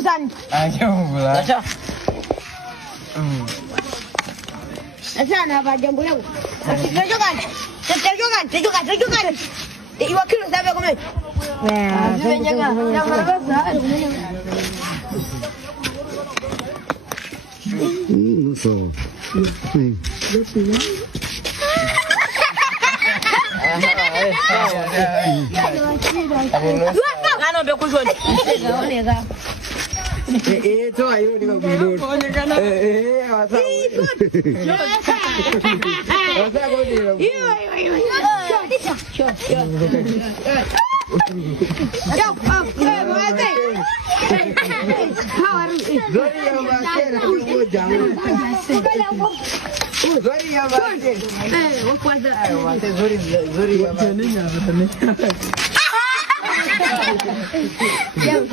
urusan. Ayo pula. Acha. Sana apa jam boleh? Tunjukkan. Iwak kilo sampai komen. Nah, sebenarnya yang mana so. Ano be kushoni. Itu ayo di mobil. Masa. Masa kau di. Zori yang basir, aku jangan. Zori yang basir. Zori yang basir. Ya,